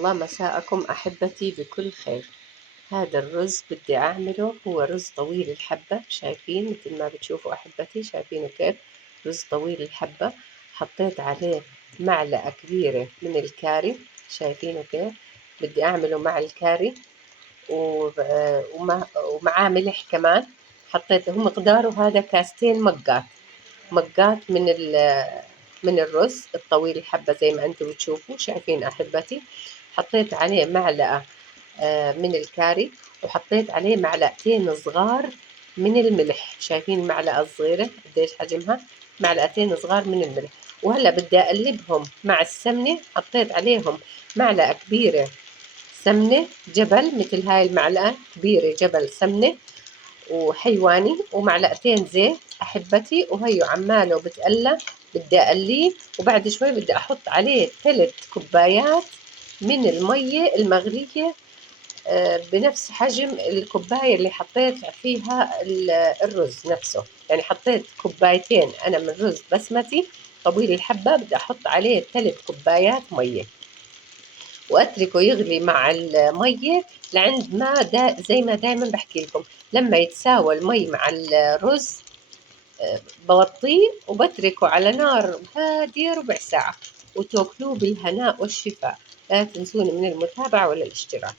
الله مساءكم أحبتي بكل خير. هذا الرز بدي أعمله، هو رز طويل الحبة، شايفين مثل ما بتشوفوا أحبتي، شايفينه كيف رز طويل الحبة. حطيت عليه معلقة كبيرة من الكاري، شايفينه كيف بدي أعمله مع الكاري ومعاه ملح كمان. حطيته، هو مقداره هذا كاستين مقات من الرز الطويل الحبة زي ما انتم بتشوفوا شايفين أحبتي. حطيت عليه معلقة من الكاري، وحطيت عليه معلقتين صغار من الملح، شايفين المعلقة الصغيرة قديش حجمها، معلقتين صغار من الملح. وهلا بدي أقلبهم مع السمنة. حطيت عليهم معلقة كبيرة سمنة جبل، مثل هاي المعلقة كبيرة جبل سمنة وحيواني، ومعلقتين زيت أحبتي، وهيو عماله بتقلى. بدي أقليه، وبعد شوي بدي أحط عليه 3 كوبايات من المية المغلية، بنفس حجم الكوباية اللي حطيت فيها الرز نفسه. يعني حطيت كوبايتين أنا من رز بسمتي طويل الحبة، بدي أحط عليه 3 كوبايات مية، واتركه يغلي مع المية لعند ما زي ما دايما بحكي لكم، لما يتساوى المي مع الرز بوطيه وبتركه على نار هادية ربع ساعة، وتاكلوه بالهناء والشفاء. لا تنسوني من المتابعة ولا الاشتراك.